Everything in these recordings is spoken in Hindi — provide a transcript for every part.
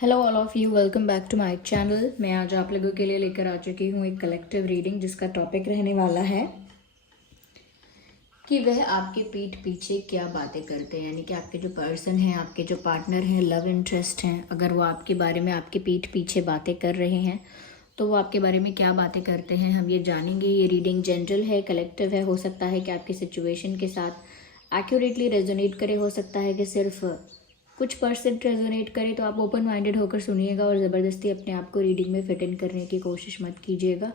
Hello all of you, welcome back to my channel. मैं आज आप लोगों के लिए लेकर आ चुकी हूँ एक कलेक्टिव रीडिंग जिसका टॉपिक रहने वाला है कि वह आपके पीठ पीछे क्या बातें करते हैं। यानी कि आपके जो पर्सन हैं, आपके जो पार्टनर हैं, लव इंटरेस्ट हैं, अगर वो आपके बारे में आपके पीठ पीछे बातें कर रहे हैं तो वो आपके बारे में क्या बातें करते हैं, हम ये जानेंगे। ये रीडिंग जनरल है, कलेक्टिव है। हो सकता है कि आपकी सिचुएशन के साथ एक्यूरेटली रेजोनेट करे, हो सकता है कि सिर्फ कुछ परसेंट रेजोनेट करे। तो आप ओपन माइंडेड होकर सुनिएगा और ज़बरदस्ती अपने आप को रीडिंग में फिट इन करने की कोशिश मत कीजिएगा।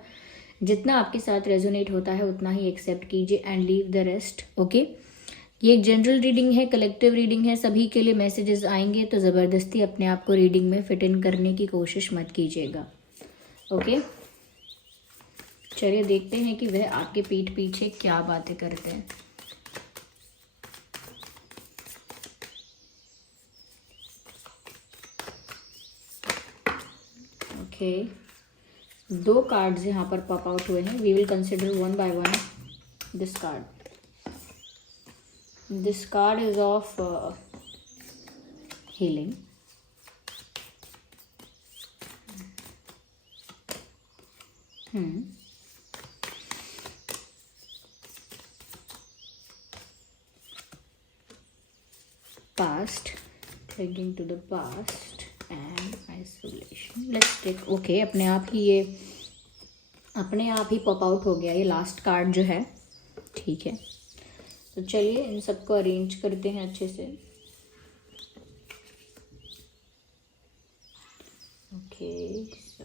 जितना आपके साथ रेजोनेट होता है उतना ही एक्सेप्ट कीजिए and leave the rest. Okay, ये एक जनरल रीडिंग है, कलेक्टिव रीडिंग है, सभी के लिए मैसेजेस आएंगे, तो ज़बरदस्ती अपने आप को रीडिंग में फिट इन करने की कोशिश मत कीजिएगा। ओके, चलिए देखते हैं कि वह आपके पीठ पीछे क्या बातें करते हैं। ओके, दो कार्ड्स यहाँ पर पॉप आउट हुए हैं। We will consider one by one this card. This card is of healing. Past, clinging to the past and isolation. Let's take, okay, अपने आप ही पॉप आउट हो गया ये लास्ट कार्ड जो है। ठीक है, तो चलिए इन सबको अरेंज करते हैं अच्छे से। ओके, सो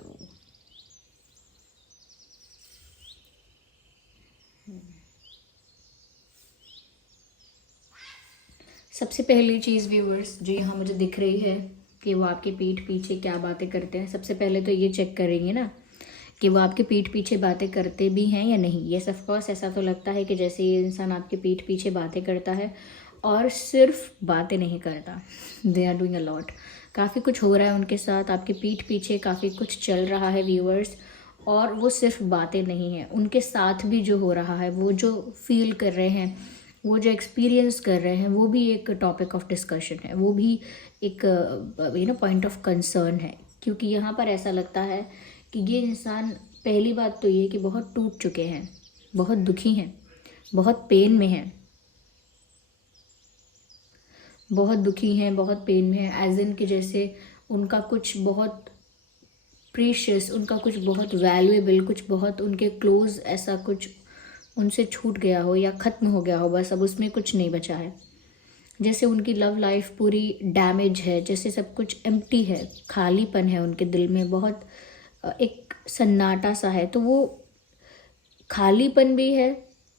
सबसे पहली चीज़ व्यूअर्स जो यहाँ मुझे दिख रही है कि वो आपके पीठ पीछे क्या बातें करते हैं। सबसे पहले तो ये चेक करेंगे ना कि वो आपके पीठ पीछे बातें करते भी हैं या नहीं। ये ऑफ कोर्स ऐसा तो लगता है कि जैसे ये इंसान आपके पीठ पीछे बातें करता है और सिर्फ बातें नहीं करता, they are doing a lot. काफ़ी कुछ हो रहा है उनके साथ, आपके पीठ पीछे काफ़ी कुछ चल रहा है व्यूअर्स। और वो सिर्फ बातें नहीं हैं, उनके साथ भी जो हो रहा है, वो जो फील कर रहे हैं, वो जो एक्सपीरियंस कर रहे हैं, वो भी एक टॉपिक ऑफ डिस्कशन है, वो भी एक पॉइंट ऑफ कंसर्न है। क्योंकि यहाँ पर ऐसा लगता है कि ये इंसान, पहली बात तो ये कि बहुत टूट चुके हैं, बहुत दुखी हैं, बहुत पेन में हैं, बहुत दुखी हैं, बहुत पेन में हैं। एज इन कि जैसे उनका कुछ बहुत प्रीशियस, उनका कुछ बहुत वैल्यूएबल, कुछ बहुत उनके क्लोज, ऐसा कुछ उनसे छूट गया हो या ख़त्म हो गया हो, बस अब उसमें कुछ नहीं बचा है। जैसे उनकी लव लाइफ पूरी डैमेज है, जैसे सब कुछ एम्प्टी है, खालीपन है उनके दिल में, बहुत एक सन्नाटा सा है। तो वो खालीपन भी है,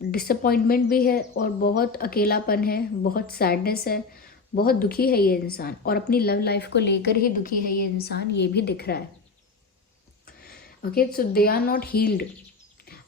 डिसअपॉइंटमेंट भी है और बहुत अकेलापन है, बहुत सैडनेस है, बहुत दुखी है ये इंसान। और अपनी लव लाइफ को लेकर ही दुखी है ये इंसान, ये भी दिख रहा है। Okay, so they are not healed.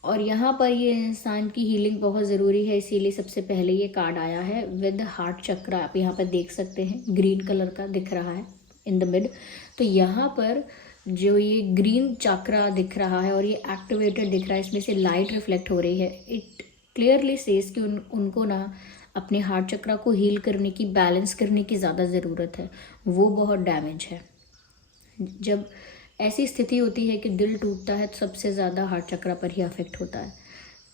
और यहाँ पर ये इंसान की हीलिंग बहुत ज़रूरी है, इसीलिए सबसे पहले ये कार्ड आया है विद हार्ट चक्र। आप यहाँ पर देख सकते हैं, ग्रीन कलर का दिख रहा है इन द मिड। तो यहाँ पर जो ये ग्रीन चक्रा दिख रहा है और ये एक्टिवेटेड दिख रहा है, इसमें से लाइट रिफ्लेक्ट हो रही है। इट क्लियरली सेज कि उनको ना अपने हार्ट चक्रा को हील करने की, बैलेंस करने की ज़्यादा ज़रूरत है। वो बहुत डैमेज है। जब ऐसी स्थिति होती है कि दिल टूटता है तो सबसे ज़्यादा हार्ट चक्रा पर ही अफेक्ट होता है।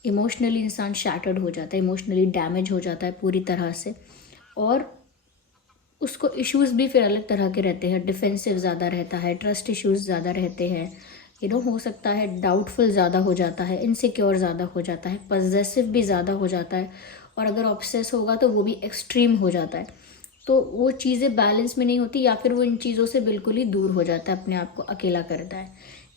इमोशनली इंसान शैटर्ड हो जाता है, इमोशनली डैमेज हो जाता है पूरी तरह से। और उसको इश्यूज़ भी फिर अलग तरह के रहते हैं, डिफेंसिव ज़्यादा रहता है, ट्रस्ट इश्यूज़ ज़्यादा रहते हैं, हो सकता है डाउटफुल ज़्यादा हो जाता है, इनसिक्योर ज़्यादा हो जाता है, पजेसिव भी ज़्यादा हो जाता है, और अगर ऑब्सेस होगा तो वो भी एक्सट्रीम हो जाता है। तो वो चीज़ें बैलेंस में नहीं होती, या फिर वो इन चीज़ों से बिल्कुल ही दूर हो जाता है, अपने आप को अकेला करता है।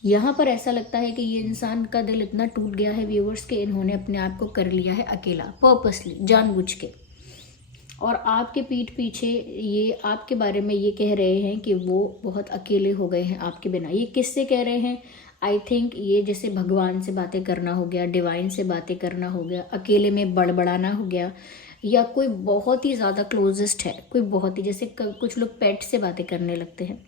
यहाँ पर ऐसा लगता है कि ये इंसान का दिल इतना टूट गया है व्यूवर्स के इन्होंने अपने आप को कर लिया है अकेला, पर्पसली, जानबूझ के। और आपके पीठ पीछे ये आपके बारे में ये कह रहे हैं कि वो बहुत अकेले हो गए हैं आपके बिना। ये किससे कह रहे हैं? आई थिंक ये जैसे भगवान से बातें करना हो गया, डिवाइन से बातें करना हो गया, अकेले में बड़बड़ाना हो गया, या कोई बहुत ही ज़्यादा क्लोजेस्ट है, कोई बहुत ही, जैसे कुछ लोग पेट से बातें करने लगते हैं,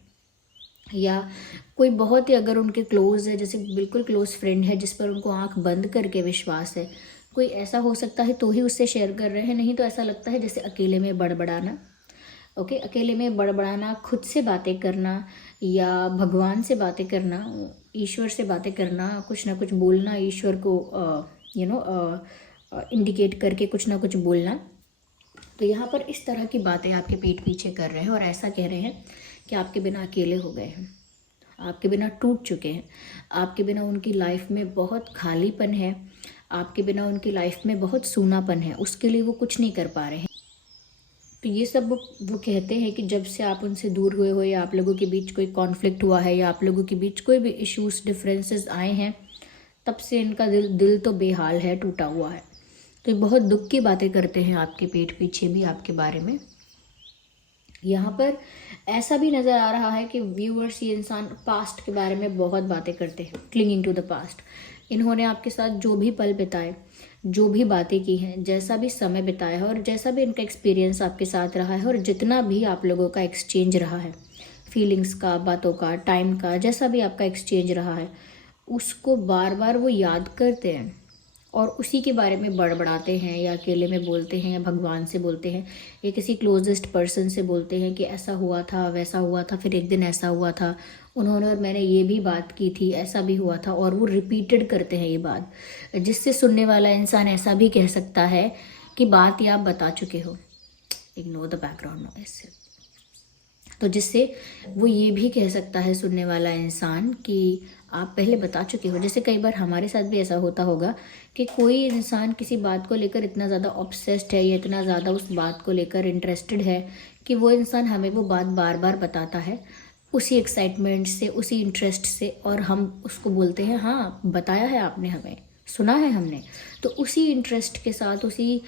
या कोई बहुत ही अगर उनके क्लोज है, जैसे बिल्कुल क्लोज फ्रेंड है जिस पर उनको आंख बंद करके विश्वास है, कोई ऐसा हो सकता है तो ही उससे शेयर कर रहे हैं, नहीं तो ऐसा लगता है जैसे अकेले में बड़बड़ाना। ओके, अकेले में बड़बड़ाना, खुद से बातें करना या भगवान से बातें करना, ईश्वर से बातें करना, कुछ ना कुछ बोलना, ईश्वर को इंडिकेट करके कुछ ना कुछ बोलना। तो यहाँ पर इस तरह की बातें आपके पीठ पीछे कर रहे हैं और ऐसा कह रहे हैं कि आपके बिना अकेले हो गए हैं, आपके बिना टूट चुके हैं, आपके बिना उनकी लाइफ में बहुत खालीपन है, आपके बिना उनकी लाइफ में बहुत सूनापन है, उसके लिए वो कुछ नहीं कर पा रहे हैं। तो ये सब वो कहते हैं कि जब से आप उनसे दूर हुए हो या आप लोगों के बीच कोई कॉन्फ्लिक्ट हुआ है या आप लोगों के बीच कोई भी इश्यूज डिफरेंसेस आए हैं, तब से इनका दिल तो बेहाल है, टूटा हुआ है। तो ये बहुत दुख की बातें करते हैं आपके पीठ पीछे भी आपके बारे में। यहाँ पर ऐसा भी नज़र आ रहा है कि व्यूअर्स, ये इंसान पास्ट के बारे में बहुत बातें करते हैं, क्लिंगिंग टू द पास्ट। इन्होंने आपके साथ जो भी पल बिताए, जो भी बातें की हैं, जैसा भी समय बिताया है और जैसा भी इनका एक्सपीरियंस आपके साथ रहा है और जितना भी आप लोगों का एक्सचेंज रहा है, फीलिंग्स का, बातों का, टाइम का, जैसा भी आपका एक्सचेंज रहा है, उसको बार बार वो याद करते हैं और उसी के बारे में बड़बड़ाते हैं या अकेले में बोलते हैं या भगवान से बोलते हैं या किसी क्लोजेस्ट पर्सन से बोलते हैं कि ऐसा हुआ था, वैसा हुआ था, फिर एक दिन ऐसा हुआ था, उन्होंने और मैंने ये भी बात की थी, ऐसा भी हुआ था। और वो रिपीटेड करते हैं ये बात, जिससे सुनने वाला इंसान ऐसा भी कह सकता है कि बात ये आप बता चुके हो। Ignore the background noise. तो जिससे वो ये भी कह सकता है सुनने वाला इंसान कि आप पहले बता चुके हो। जैसे कई बार हमारे साथ भी ऐसा होता होगा कि कोई इंसान किसी बात को लेकर इतना ज़्यादा ऑब्सेस्ड है या इतना ज़्यादा उस बात को लेकर इंटरेस्टेड है कि वो इंसान हमें वो बात बार बार बताता है उसी एक्साइटमेंट से, उसी इंटरेस्ट से, और हम उसको बोलते हैं हाँ बताया है आपने, हमें सुना है हमने। तो उसी इंटरेस्ट के साथ, उसी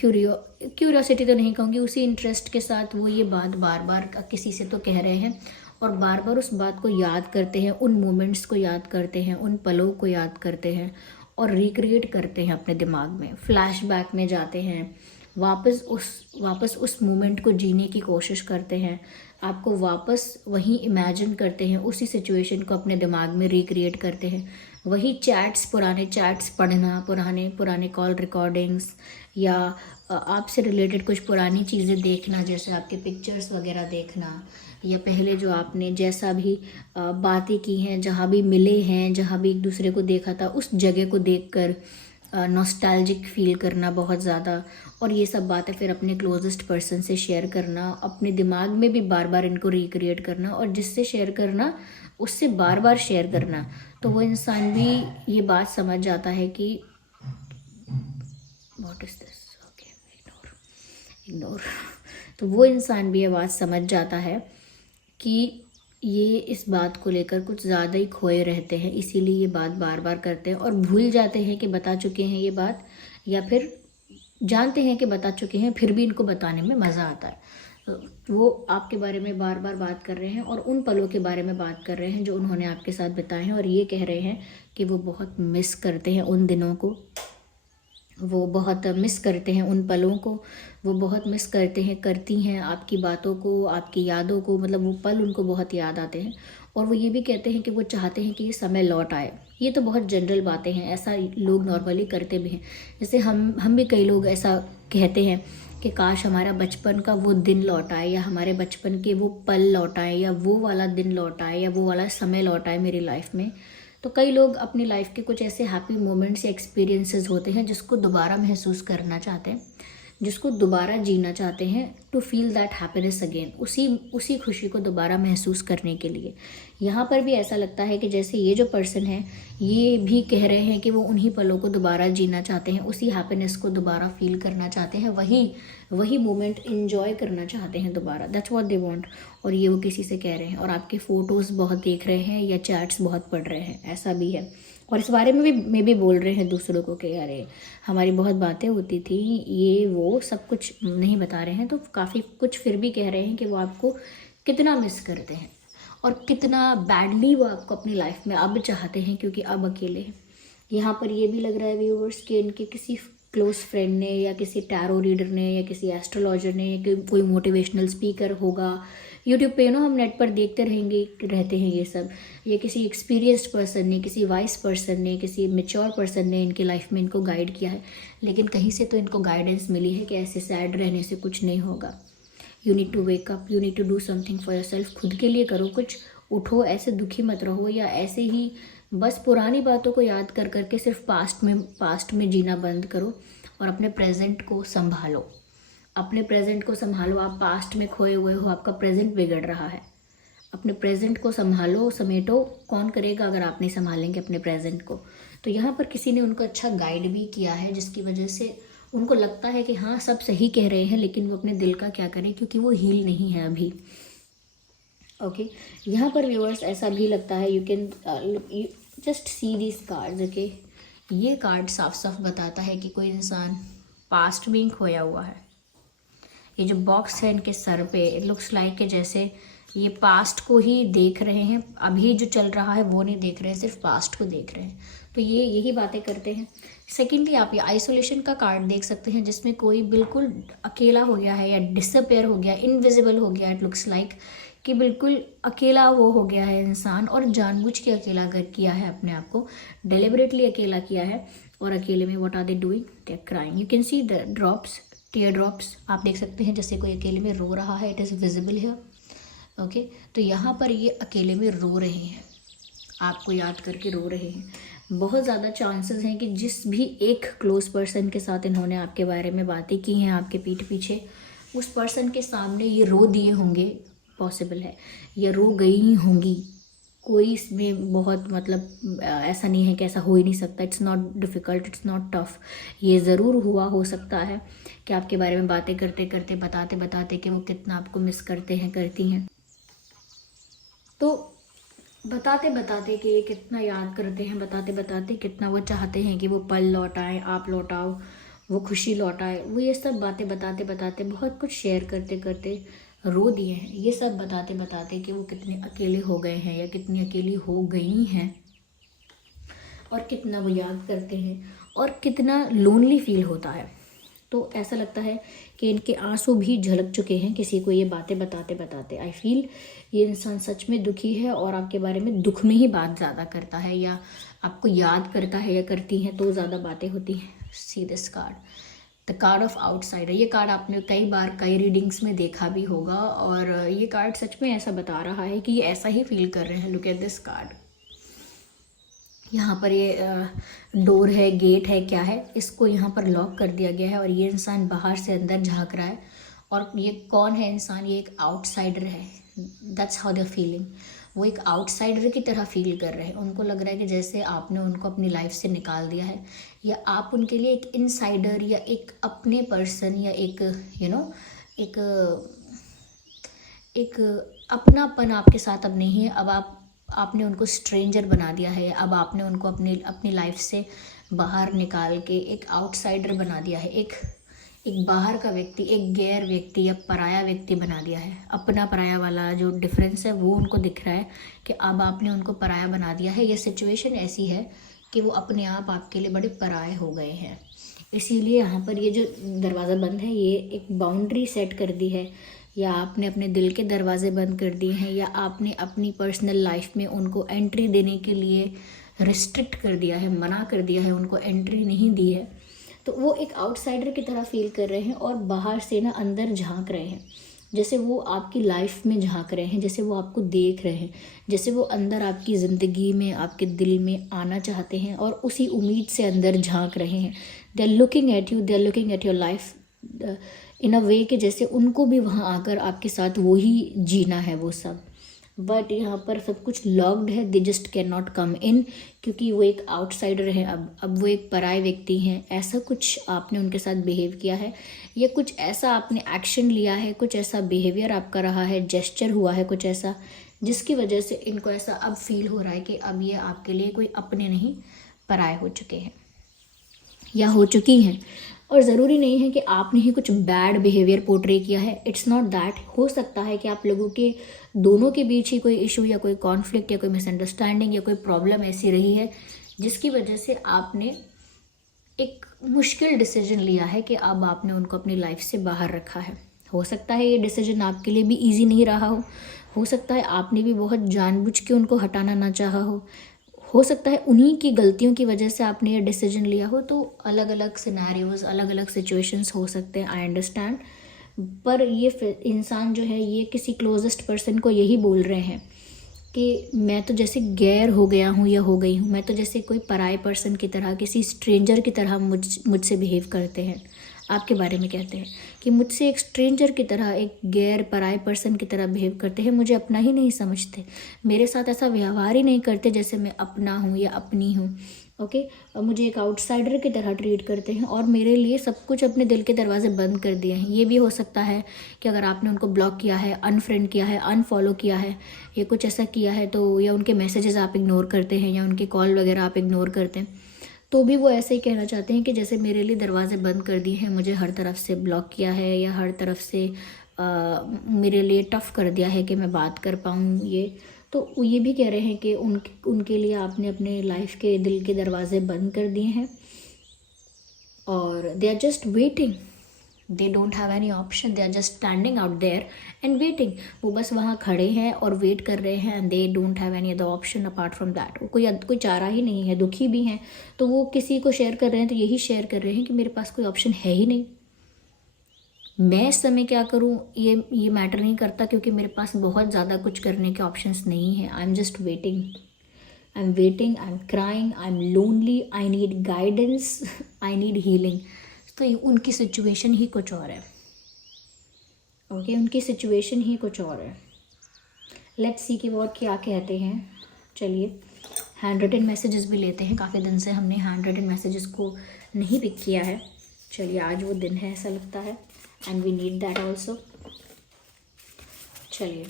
क्यूरियोसिटी तो नहीं कहूँगी, उसी इंटरेस्ट के साथ वो ये बात बार बार किसी से तो कह रहे हैं और बार बार उस बात को याद करते हैं, उन मोमेंट्स को याद करते हैं, उन पलों को याद करते हैं और रिक्रिएट करते हैं अपने दिमाग में, फ्लैशबैक में जाते हैं, वापस उस मोमेंट को जीने की कोशिश करते हैं, आपको वापस वहीं इमेजिन करते हैं, उसी सिचुएशन को अपने दिमाग में रिक्रिएट करते हैं। वही चैट्स, पुराने चैट्स पढ़ना, पुराने कॉल रिकॉर्डिंग्स या आपसे रिलेटेड कुछ पुरानी चीज़ें देखना, जैसे आपके पिक्चर्स वगैरह देखना, या पहले जो आपने जैसा भी बातें की हैं, जहाँ भी मिले हैं, जहाँ भी एक दूसरे को देखा था, उस जगह को देखकर नॉस्टैल्जिक फील करना बहुत ज़्यादा। और ये सब बातें फिर अपने क्लोजेस्ट पर्सन से शेयर करना, अपने दिमाग में भी बार बार इनको रिक्रिएट करना, और जिससे शेयर करना उससे बार बार शेयर करना। तो वो इंसान भी ये बात समझ जाता है कि what is this, okay ignore. तो वो इंसान भी ये बात समझ जाता है कि ये इस बात को लेकर कुछ ज़्यादा ही खोए रहते हैं, इसीलिए ये बात बार बार करते हैं और भूल जाते हैं कि बता चुके हैं ये बात, या फिर जानते हैं कि बता चुके हैं फिर भी इनको बताने में मज़ा आता है। तो वो आपके बारे में बार बार बात कर रहे हैं और उन पलों के बारे में बात कर रहे हैं जो उन्होंने आपके साथ बिताए हैं, और ये कह रहे हैं कि वो बहुत मिस करते हैं उन दिनों को, वो बहुत मिस करते हैं उन पलों को, वो बहुत मिस करती हैं आपकी बातों को, आपकी यादों को, मतलब वो पल उनको बहुत याद आते हैं। और वो ये भी कहते हैं कि वो चाहते हैं कि ये समय लौट आए। ये तो बहुत जनरल बातें हैं, ऐसा लोग नॉर्मली करते भी हैं। जैसे हम भी कई लोग ऐसा कहते हैं कि काश हमारा बचपन का वो दिन लौट आए, या हमारे बचपन के वो पल लौट आए, या वो वाला दिन लौट आए, या वो वाला समय लौट आए मेरी लाइफ में। तो कई लोग अपनी लाइफ के कुछ ऐसे हैप्पी मोमेंट्स या एक्सपीरियंसेस होते हैं जिसको दोबारा महसूस करना चाहते हैं, जिसको दोबारा जीना चाहते हैं, to feel that happiness again, उसी खुशी को दोबारा महसूस करने के लिए। यहाँ पर भी ऐसा लगता है कि जैसे ये जो पर्सन है ये भी कह रहे हैं कि वो उन्हीं पलों को दोबारा जीना चाहते हैं, उसी हैप्पीनेस को दोबारा फील करना चाहते हैं, वही मोमेंट इन्जॉय करना चाहते हैं दोबारा। That's what they want. और ये वो किसी से कह रहे हैं, और आपके फ़ोटोज़ बहुत देख रहे हैं या चैट्स बहुत पढ़ रहे हैं, ऐसा भी है। और इस बारे में भी बोल रहे हैं दूसरों को कि अरे हमारी बहुत बातें होती थी, ये वो सब कुछ नहीं बता रहे हैं। तो काफ़ी कुछ फिर भी कह रहे हैं कि वो आपको कितना मिस करते हैं और कितना बैडली वो आपको अपनी लाइफ में अब चाहते हैं, क्योंकि अब अकेले हैं। यहाँ पर ये भी लग रहा है व्यूअर्स कि इनके किसी क्लोज फ्रेंड ने या किसी टैरो रीडर ने या किसी एस्ट्रोलॉजर ने या कोई मोटिवेशनल स्पीकर होगा, यूट्यूब पे हम नेट पर देखते रहते हैं ये सब, या किसी एक्सपीरियंस्ड पर्सन ने, किसी वाइस पर्सन ने, किसी मेच्योर पर्सन ने इनकी लाइफ में इनको गाइड किया है। लेकिन कहीं से तो इनको गाइडेंस मिली है कि ऐसे सैड रहने से कुछ नहीं होगा, you need to wake up, you need to do something for yourself. खुद के लिए करो कुछ, उठो, ऐसे दुखी मत रहो या ऐसे ही बस पुरानी बातों को याद कर करके सिर्फ पास्ट में जीना बंद करो और अपने प्रेजेंट को संभालो। अपने प्रेजेंट को संभालो। आप पास्ट में खोए हुए हो, आपका प्रेजेंट बिगड़ रहा है। अपने प्रेजेंट को संभालो, समेटो। कौन करेगा अगर आप नहीं संभालेंगे अपने प्रेजेंट को। तो यहाँ पर किसी ने उनको अच्छा गाइड भी किया है, जिसकी वजह से उनको लगता है कि हाँ सब सही कह रहे हैं, लेकिन वो अपने दिल का क्या करें, क्योंकि वो हील नहीं है अभी। ओके, यहाँ पर व्यूअर्स ऐसा भी लगता है, you can just see this cards. Okay, ये कार्ड साफ साफ बताता है कि कोई इंसान पास्ट में खोया हुआ है। ये जो बॉक्स है इनके सर पे, इट लुक्स लाइक के जैसे ये पास्ट को ही देख रहे हैं, अभी जो चल रहा है वो नहीं देख रहे हैं, सिर्फ पास्ट को देख रहे हैं। तो ये यही बातें करते हैं। सेकेंडली, आप ये आइसोलेशन का कार्ड देख सकते हैं, जिसमें कोई बिल्कुल अकेला हो गया है या डिसअपेयर हो गया, इनविजिबल हो गया। इट लुक्स लाइक कि बिल्कुल अकेला वो हो गया है इंसान, और जानबूझ के अकेला कर किया है, अपने आप को डेलिबरेटली अकेला किया है। और अकेले में what are they doing, they are crying. You can see the drops, tear drops आप देख सकते हैं, जैसे कोई अकेले में रो रहा है। इट इज़ विजिबल है। ओके, तो यहाँ पर ये अकेले में रो रहे हैं, आपको याद करके रो रहे हैं। बहुत ज़्यादा चांसेस हैं कि जिस भी एक क्लोज पर्सन के साथ इन्होंने आपके बारे में बातें की हैं आपके पीठ पीछे, उस पर्सन के सामने ये रो दिए होंगे, पॉसिबल है, या रो गई होंगी। कोई इसमें बहुत मतलब ऐसा नहीं है कि ऐसा हो ही नहीं सकता। It's not difficult, it's not tough. ये ज़रूर हुआ हो सकता है कि आपके बारे में बातें करते करते, बताते बताते कि वो कितना आपको मिस करते हैं, करती हैं। तो बताते बताते कि ये कितना याद करते हैं, बताते बताते कितना वो चाहते हैं कि वो पल लौट आए, आप लौट आओ, वो खुशी लौट आए, वो ये सब बातें बताते बताते, बहुत कुछ शेयर करते करते रो दिए हैं। ये सब बताते बताते कि वो कितने अकेले हो गए हैं या कितनी अकेली हो गई हैं, और कितना वो याद करते हैं, और कितना लोनली फील होता है। तो ऐसा लगता है कि इनके आंसू भी झलक चुके हैं किसी को ये बातें बताते बताते। आई फील ये इंसान सच में दुखी है, और आपके बारे में दुख में ही बात ज़्यादा करता है, या आपको याद करता है या करती हैं तो ज़्यादा बातें होती हैं। See this card, the card of outsider. ये कार्ड आपने कई बार कई रीडिंग्स में देखा भी होगा, और ये कार्ड सच में ऐसा बता रहा है कि ये ऐसा ही फील कर रहे हैं। Look at this card. यहाँ पर ये डोर है, गेट है, क्या है, इसको यहाँ पर लॉक कर दिया गया है, और ये इंसान बाहर से अंदर झांक रहा है। और ये कौन है इंसान, ये एक आउटसाइडर है। That's how they feeling. वो एक आउटसाइडर की तरह फील कर रहे हैं। उनको लग रहा है कि जैसे आपने उनको अपनी लाइफ से निकाल दिया है, या आप उनके लिए एक इनसाइडर या एक अपने पर्सन, या एक एक अपनापन आपके साथ अब नहीं है। अब आपने उनको स्ट्रेंजर बना दिया है। अब आपने उनको अपनी लाइफ से बाहर निकाल के एक आउटसाइडर बना दिया है, एक बाहर का व्यक्ति, एक गैर व्यक्ति या पराया व्यक्ति बना दिया है। अपना पराया वाला जो डिफरेंस है वो उनको दिख रहा है कि अब आपने उनको पराया बना दिया है। ये सिचुएशन ऐसी है कि वो अपने आप आपके लिए बड़े पराये हो गए हैं। इसीलिए यहाँ पर ये जो दरवाज़ा बंद है, ये एक बाउंड्री सेट कर दी है, या आपने अपने दिल के दरवाजे बंद कर दिए हैं, या आपने अपनी पर्सनल लाइफ में उनको एंट्री देने के लिए रिस्ट्रिक्ट कर दिया है, मना कर दिया है, उनको एंट्री नहीं दी है। तो वो एक आउटसाइडर की तरह फील कर रहे हैं, और बाहर से ना अंदर झांक रहे हैं, जैसे वो आपकी लाइफ में झांक रहे हैं, जैसे वो आपको देख रहे हैं, जैसे वो अंदर आपकी ज़िंदगी में, आपके दिल में आना चाहते हैं, और उसी उम्मीद से अंदर झांक रहे हैं। They are looking at you, they are looking at your life in a way कि जैसे उनको भी वहाँ आकर आपके साथ वो ही जीना है वो सब। बट यहाँ पर सब कुछ लॉक्ड है, they just can not come in, क्योंकि वो एक आउटसाइडर है। अब वो एक पराये व्यक्ति हैं। ऐसा कुछ आपने उनके साथ बिहेव किया है, या कुछ ऐसा आपने एक्शन लिया है, कुछ ऐसा बिहेवियर आपका रहा है, जेस्चर हुआ है कुछ ऐसा, जिसकी वजह से इनको ऐसा अब फील हो रहा है कि अब ये आपके लिए कोई अपने नहीं, पराये हो चुके हैं या हो चुकी हैं। और ज़रूरी नहीं है कि आपने ही कुछ बैड बिहेवियर पोर्ट्रे किया है। It's not that. हो सकता है कि आप लोगों के दोनों के बीच ही कोई इशू या कोई कॉन्फ्लिक्ट या कोई मिसअंडरस्टैंडिंग या कोई प्रॉब्लम ऐसी रही है, जिसकी वजह से आपने एक मुश्किल डिसीजन लिया है कि अब आपने उनको अपनी लाइफ से बाहर रखा है। हो सकता है ये डिसीजन आपके लिए भी ईजी नहीं रहा हो सकता है आपने भी बहुत जानबूझ के उनको हटाना ना चाहा हो सकता है उन्हीं की गलतियों की वजह से आपने ये डिसीजन लिया हो। तो अलग अलग सिनेरियोज़, अलग अलग सिचुएशंस हो सकते हैं, आई अंडरस्टैंड। पर ये इंसान जो है ये किसी क्लोजेस्ट पर्सन को यही बोल रहे हैं कि मैं तो जैसे गैर हो गया हूँ या हो गई हूँ, मैं तो जैसे कोई पराए पर्सन की तरह, किसी स्ट्रेंजर की तरह मुझसे बिहेव करते हैं। आपके बारे में कहते हैं कि मुझसे एक स्ट्रेंजर की तरह, एक गैर पराए पर्सन की तरह बिहेव करते हैं, मुझे अपना ही नहीं समझते, मेरे साथ ऐसा व्यवहार ही नहीं करते जैसे मैं अपना हूँ या अपनी हूँ। ओके, मुझे एक आउटसाइडर की तरह ट्रीट करते हैं और मेरे लिए सब कुछ अपने दिल के दरवाजे बंद कर दिए हैं। ये भी हो सकता है कि अगर आपने उनको ब्लॉक किया है, अनफ्रेंड किया है, अनफॉलो किया है, या कुछ ऐसा किया है तो, या उनके मैसेजेस आप इग्नोर करते हैं या उनके कॉल वगैरह आप इग्नोर करते हैं, तो भी वो ऐसे ही कहना चाहते हैं कि जैसे मेरे लिए दरवाजे बंद कर दिए हैं, मुझे हर तरफ से ब्लॉक किया है या हर तरफ से मेरे लिए टफ़ कर दिया है कि मैं बात कर पाऊँ। तो ये भी कह रहे हैं कि उनके लिए आपने अपने लाइफ के दिल के दरवाजे बंद कर दिए हैं और they are just waiting, they don't have any option, they are just standing out there and waiting. वो बस वहाँ खड़े हैं और वेट कर रहे हैं and they don't have any other option apart from that. वो कोई चारा ही नहीं है, दुखी भी हैं, तो वो किसी को शेयर कर रहे हैं तो यही शेयर कर रहे हैं कि मेरे पास कोई ऑप्शन है ही नहीं, मैं इस समय क्या करूं ये मैटर नहीं करता, क्योंकि मेरे पास बहुत ज़्यादा कुछ करने के ऑप्शंस नहीं है। I am just waiting, I am waiting, I am crying, I am lonely, I need guidance, I need healing. तो उनकी सिचुएशन ही कुछ और है। ओके, उनकी सिचुएशन ही कुछ और है। लेट्स सी कि वो क्या कहते हैं। चलिए हैंड रिटन मैसेजेस भी लेते हैं। काफ़ी दिन से हमने हैंड रिटन मैसेजेस को नहीं पिक किया है। चलिए आज वो दिन है ऐसा लगता है, and we need that also. चलिए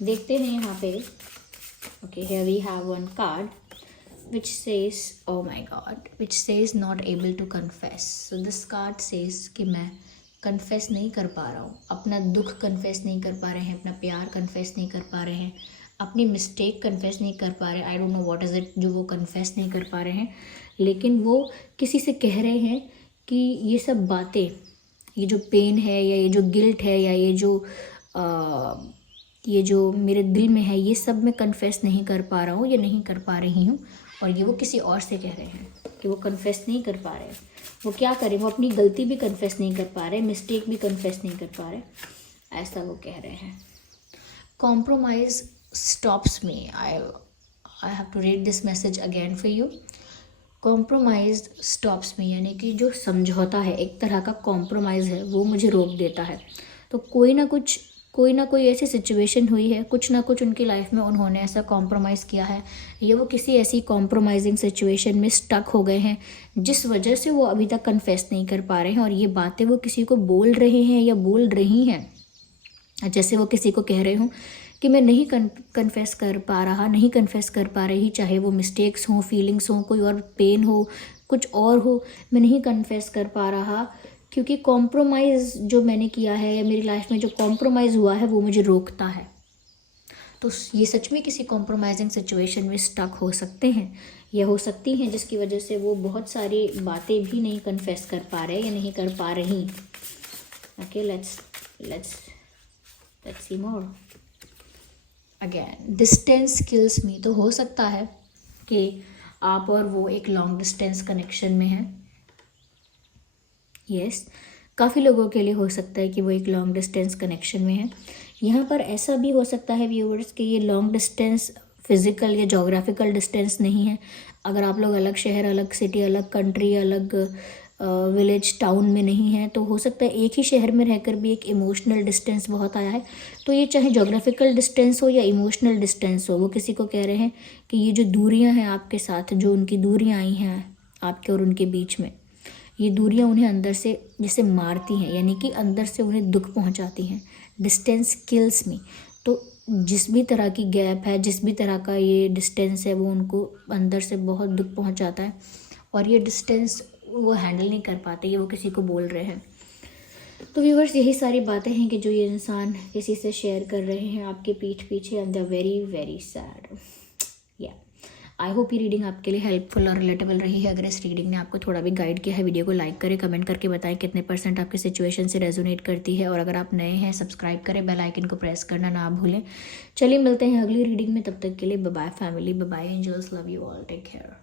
देखते हैं यहाँ पे। Okay, here we have one card which says, oh my god, which says not able to confess. So this card says कि मैं कन्फेस नहीं कर पा रहा हूँ, अपना दुख कन्फेस नहीं कर पा रहे हैं, अपना प्यार कन्फेस नहीं कर पा रहे हैं, अपनी मिस्टेक कन्फेस नहीं कर पा रहे। I don't know what is it जो वो कन्फेस नहीं कर पा रहे हैं, लेकिन वो किसी से कह रहे हैं कि ये सब बातें, ये जो पेन है या ये जो गिल्ट है या ये जो मेरे दिल में है, ये सब मैं कन्फेस नहीं कर पा रहा हूँ या नहीं कर पा रही हूँ। और ये वो किसी और से कह रहे हैं कि वो कन्फेस नहीं कर पा रहे। वो क्या करें, वो अपनी गलती भी कन्फेस नहीं कर पा रहे, मिस्टेक भी कन्फेस नहीं कर पा रहे, ऐसा वो कह रहे हैं। Compromise stops me. I have to read this message again for you. Compromise stops me, यानी कि जो समझौता है, एक तरह का कॉम्प्रोमाइज़ है, वो मुझे रोक देता है। तो कोई ना कोई ऐसी सिचुएशन हुई है, कुछ ना कुछ उनकी लाइफ में उन्होंने ऐसा कॉम्प्रोमाइज़ किया है, या वो किसी ऐसी कॉम्प्रोमाइजिंग सिचुएशन में स्टक हो गए हैं जिस वजह से वो अभी तक कन्फेस नहीं कर पा रहे हैं। और ये बातें वो किसी को बोल रहे हैं या बोल रही हैं, जैसे वो किसी को कह रहे हों कि मैं नहीं कन्फेस कर पा रहा, नहीं कन्फेस कर पा रही, चाहे वो मिस्टेक्स हों, फीलिंग्स हों, कोई और पेन हो, कुछ और हो, मैं नहीं कन्फेस कर पा रहा क्योंकि कॉम्प्रोमाइज़ जो मैंने किया है या मेरी लाइफ में जो कॉम्प्रोमाइज़ हुआ है वो मुझे रोकता है। तो ये सच में किसी कॉम्प्रोमाइजिंग सिचुएशन में स्टक हो सकते हैं या हो सकती हैं, जिसकी वजह से वो बहुत सारी बातें भी नहीं कन्फेस कर पा रहे या नहीं कर पा रही। Okay, let's see more. Again distance kills me. तो हो सकता है कि आप और वो एक लॉन्ग डिस्टेंस कनेक्शन में हैं। यस, काफ़ी लोगों के लिए हो सकता है कि वो एक लॉन्ग डिस्टेंस कनेक्शन में है। यहाँ पर ऐसा भी हो सकता है व्यूअर्स कि ये लॉन्ग डिस्टेंस फिज़िकल या जोग्राफिकल डिस्टेंस नहीं है। अगर आप लोग अलग शहर, अलग सिटी, अलग कंट्री, अलग विलेज, टाउन में नहीं है, तो हो सकता है एक ही शहर में रहकर भी एक इमोशनल डिस्टेंस बहुत आया है। तो ये चाहे जोग्राफिकल डिस्टेंस हो या इमोशनल डिस्टेंस हो, वो किसी को कह रहे हैं कि ये जो दूरियां हैं आपके साथ, जो उनकी दूरियां आई हैं आपके और उनके बीच में, ये दूरियां उन्हें अंदर से जैसे मारती हैं, यानी कि अंदर से उन्हें दुख पहुंचाती हैं। Distance kills me. तो जिस भी तरह की गैप है, जिस भी तरह का ये डिस्टेंस है, वो उनको अंदर से बहुत दुख पहुंचाता है और ये डिस्टेंस वो हैंडल नहीं कर पाते, ये वो किसी को बोल रहे हैं। तो व्यूअर्स, यही सारी बातें हैं कि जो ये इंसान किसी से शेयर कर रहे हैं आपके पीठ पीछे, and they are very very sad. या आई होप ये रीडिंग आपके लिए हेल्पफुल और रिलेटेबल रही है। अगर इस रीडिंग ने आपको थोड़ा भी गाइड किया है, वीडियो को लाइक करें, कमेंट करके बताएं कितने % आपके सिचुएशन से रेजोनेट करती है। और अगर आप नए हैं, सब्सक्राइब करें, बेल आइकन को प्रेस करना ना भूलें। चलिए मिलते हैं अगली रीडिंग में, तब तक के लिए bye bye family, bye bye angels, love you all, take care.